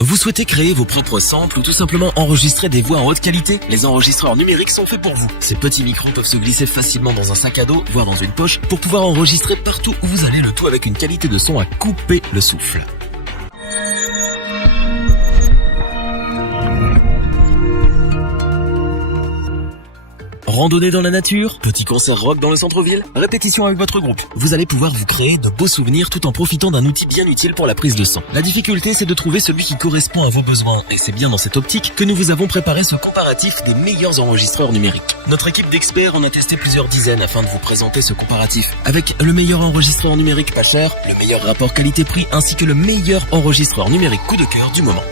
Vous souhaitez créer vos propres samples ou tout simplement enregistrer des voix en haute qualité? Les enregistreurs numériques sont faits pour vous. Ces petits micros peuvent se glisser facilement dans un sac à dos, voire dans une poche, pour pouvoir enregistrer partout où vous allez, le tout avec une qualité de son à couper le souffle. Randonnée dans la nature, petit concert rock dans le centre-ville, répétition avec votre groupe. Vous allez pouvoir vous créer de beaux souvenirs tout en profitant d'un outil bien utile pour la prise de son. La difficulté, c'est de trouver celui qui correspond à vos besoins. Et c'est bien dans cette optique que nous vous avons préparé ce comparatif des meilleurs enregistreurs numériques. Notre équipe d'experts en a testé plusieurs dizaines afin de vous présenter ce comparatif. Avec le meilleur enregistreur numérique pas cher, le meilleur rapport qualité-prix ainsi que le meilleur enregistreur numérique coup de cœur du moment.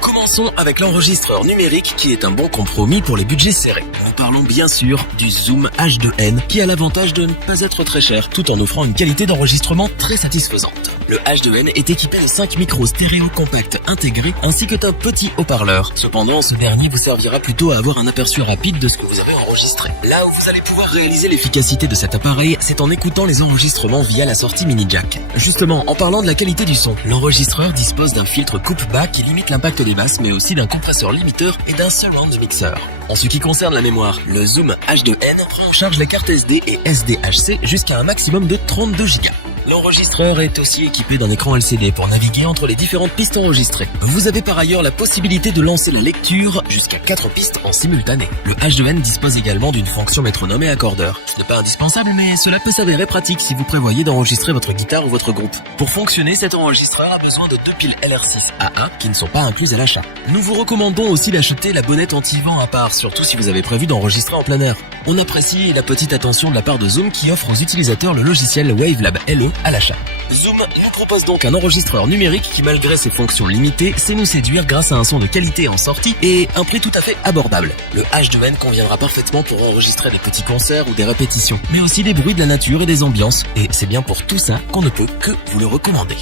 Commençons avec l'enregistreur numérique qui est un bon compromis pour les budgets serrés. Nous parlons bien sûr du Zoom H2N qui a l'avantage de ne pas être très cher tout en offrant une qualité d'enregistrement très satisfaisante. Le H2N est équipé de 5 micros stéréo compacts intégrés ainsi que d'un petit haut-parleur. Cependant, ce dernier vous servira plutôt à avoir un aperçu rapide de ce que vous avez enregistré. Là où vous allez pouvoir réaliser l'efficacité de cet appareil, c'est en écoutant les enregistrements via la sortie mini jack. Justement, en parlant de la qualité du son, l'enregistreur dispose d'un filtre coupe-bas qui limite l'impact des basses mais aussi d'un compresseur limiteur et d'un surround mixer. En ce qui concerne la mémoire, le Zoom H2N prend en charge les cartes SD et SDHC jusqu'à un maximum de 32 Go. L'enregistreur est aussi équipé d'un écran LCD pour naviguer entre les différentes pistes enregistrées. Vous avez par ailleurs la possibilité de lancer la lecture jusqu'à 4 pistes en simultané. Le H2N dispose également d'une fonction métronome et accordeur. Ce n'est pas indispensable, mais cela peut s'avérer pratique si vous prévoyez d'enregistrer votre guitare ou votre groupe. Pour fonctionner, cet enregistreur a besoin de 2 piles LR6AA qui ne sont pas incluses à l'achat. Nous vous recommandons aussi d'acheter la bonnette anti-vent à part, surtout si vous avez prévu d'enregistrer en plein air. On apprécie la petite attention de la part de Zoom qui offre aux utilisateurs le logiciel Wavelab LE à l'achat. Zoom nous propose donc un enregistreur numérique qui, malgré ses fonctions limitées, sait nous séduire grâce à un son de qualité en sortie et un prix tout à fait abordable. Le H2N conviendra parfaitement pour enregistrer des petits concerts ou des répétitions, mais aussi des bruits de la nature et des ambiances, et c'est bien pour tout ça qu'on ne peut que vous le recommander.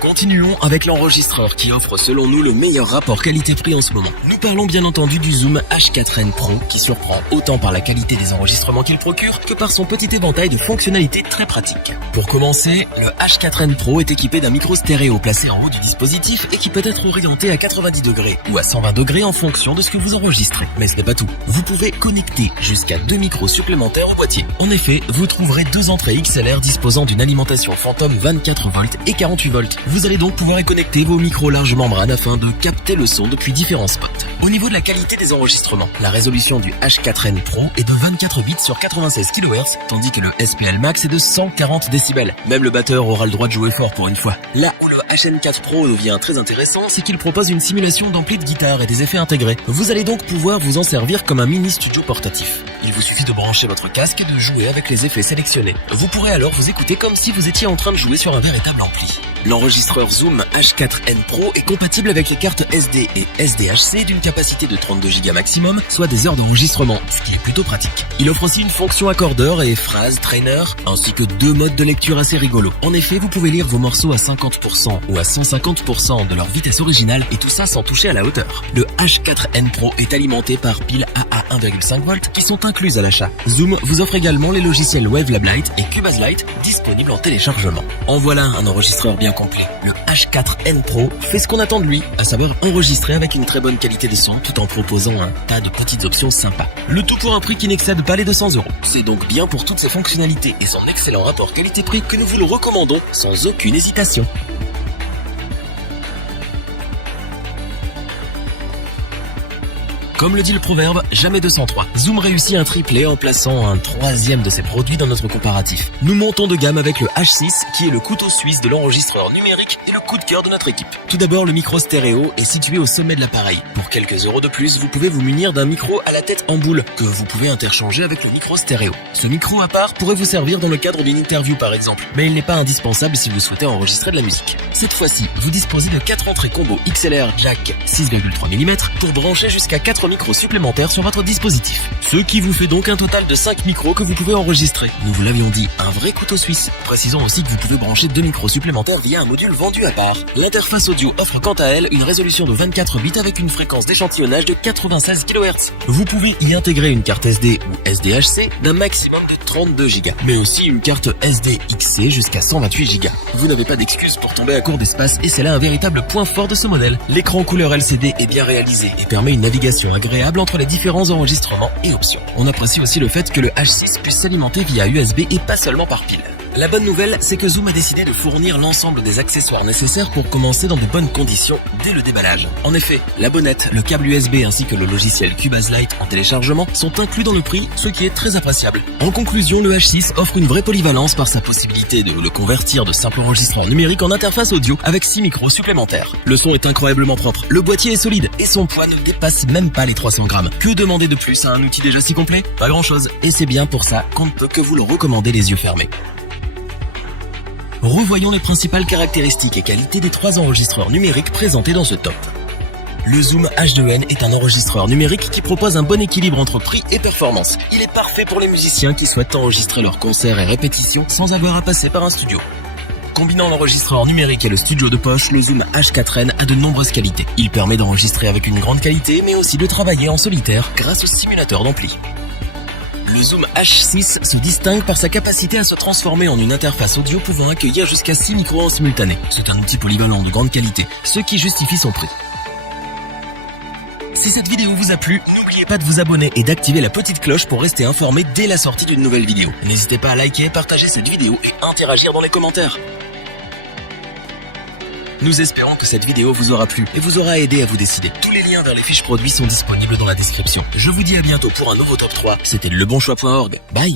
Continuons avec l'enregistreur qui offre selon nous le meilleur rapport qualité-prix en ce moment. Nous parlons bien entendu du Zoom H4n Pro qui surprend autant par la qualité des enregistrements qu'il procure que par son petit éventail de fonctionnalités très pratiques. Pour commencer, le H4n Pro est équipé d'un micro stéréo placé en haut du dispositif et qui peut être orienté à 90 degrés ou à 120 degrés en fonction de ce que vous enregistrez. Mais ce n'est pas tout. Vous pouvez connecter jusqu'à 2 micros supplémentaires au boîtier. En effet, vous trouverez 2 entrées XLR disposant d'une alimentation Phantom 24 volts et 48 volts. Vous allez donc pouvoir y connecter vos micros large membrane afin de capter le son depuis différents spots. Au niveau de la qualité des enregistrements, la résolution du H4n Pro est de 24 bits sur 96 kHz, tandis que le SPL Max est de 140 décibels. Même le batteur aura le droit de jouer fort pour une fois. Là où le HN4 Pro devient très intéressant, c'est qu'il propose une simulation d'ampli de guitare et des effets intégrés. Vous allez donc pouvoir vous en servir comme un mini studio portatif. Il vous suffit de brancher votre casque et de jouer avec les effets sélectionnés. Vous pourrez alors vous écouter comme si vous étiez en train de jouer sur un véritable ampli. L'enregistreur Zoom H4n Pro est compatible avec les cartes SD et SDHC d'une capacité de 32 Go maximum, soit des heures d'enregistrement, ce qui est plutôt pratique. Il offre aussi une fonction accordeur et phrase trainer, ainsi que 2 modes de lecture assez rigolos. En effet, vous pouvez lire vos morceaux à 50% ou à 150% de leur vitesse originale, et tout ça sans toucher à la hauteur. Le H4n Pro est alimenté par piles AA 1,5 volts qui sont incluses à l'achat. Zoom vous offre également les logiciels Wavelab Lite et Cubase Lite disponibles en téléchargement. En voilà un enregistreur bien complet. Le H4n Pro fait ce qu'on attend de lui, à savoir enregistrer avec une très bonne qualité de son tout en proposant un tas de petites options sympas. Le tout pour un prix qui n'excède pas les 200 €. C'est donc bien pour toutes ses fonctionnalités et son excellent rapport qualité-prix que nous vous le recommandons sans aucune hésitation. Comme le dit le proverbe, jamais 203. Zoom réussit un triplé en plaçant un 3e de ses produits dans notre comparatif. Nous montons de gamme avec le H6 qui est le couteau suisse de l'enregistreur numérique et le coup de cœur de notre équipe. Tout d'abord, le micro stéréo est situé au sommet de l'appareil. Pour quelques euros de plus, vous pouvez vous munir d'un micro à la tête en boule que vous pouvez interchanger avec le micro stéréo. Ce micro à part pourrait vous servir dans le cadre d'une interview par exemple, mais il n'est pas indispensable si vous souhaitez enregistrer de la musique. Cette fois-ci, vous disposez de 4 entrées combo XLR jack 6,3 mm pour brancher jusqu'à 4 micros supplémentaires sur votre dispositif. Ce qui vous fait donc un total de 5 micros que vous pouvez enregistrer. Nous vous l'avions dit, un vrai couteau suisse. Précisons aussi que vous pouvez brancher 2 micros supplémentaires via un module vendu à part. L'interface audio offre quant à elle une résolution de 24 bits avec une fréquence d'échantillonnage de 96 kHz. Vous pouvez y intégrer une carte SD ou SDHC d'un maximum de 32 Go, mais aussi une carte SD XC jusqu'à 128 Go. Vous n'avez pas d'excuse pour tomber à court d'espace et c'est là un véritable point fort de ce modèle. L'écran couleur LCD est bien réalisé et permet une navigation agréable entre les différents enregistrements et options. On apprécie aussi le fait que le H6 puisse s'alimenter via USB et pas seulement par pile. La bonne nouvelle, c'est que Zoom a décidé de fournir l'ensemble des accessoires nécessaires pour commencer dans de bonnes conditions dès le déballage. En effet, la bonnette, le câble USB ainsi que le logiciel Cubase Lite en téléchargement sont inclus dans le prix, ce qui est très appréciable. En conclusion, le H6 offre une vraie polyvalence par sa possibilité de le convertir de simple enregistreur numérique en interface audio avec 6 micros supplémentaires. Le son est incroyablement propre, le boîtier est solide et son poids ne dépasse même pas les 300 grammes. Que demander de plus à un outil déjà si complet? Pas grand chose, et c'est bien pour ça qu'on ne peut que vous le recommander les yeux fermés. Revoyons les principales caractéristiques et qualités des 3 enregistreurs numériques présentés dans ce top. Le Zoom H2N est un enregistreur numérique qui propose un bon équilibre entre prix et performance. Il est parfait pour les musiciens qui souhaitent enregistrer leurs concerts et répétitions sans avoir à passer par un studio. Combinant l'enregistreur numérique et le studio de poche, le Zoom H4n a de nombreuses qualités. Il permet d'enregistrer avec une grande qualité, mais aussi de travailler en solitaire grâce au simulateur d'ampli. Le Zoom H6 se distingue par sa capacité à se transformer en une interface audio pouvant accueillir jusqu'à 6 micros en simultané. C'est un outil polyvalent de grande qualité, ce qui justifie son prix. Si cette vidéo vous a plu, n'oubliez pas de vous abonner et d'activer la petite cloche pour rester informé dès la sortie d'une nouvelle vidéo. N'hésitez pas à liker, partager cette vidéo et interagir dans les commentaires. Nous espérons que cette vidéo vous aura plu et vous aura aidé à vous décider. Tous les liens vers les fiches produits sont disponibles dans la description. Je vous dis à bientôt pour un nouveau top 3. C'était lebonchoix.org. Bye.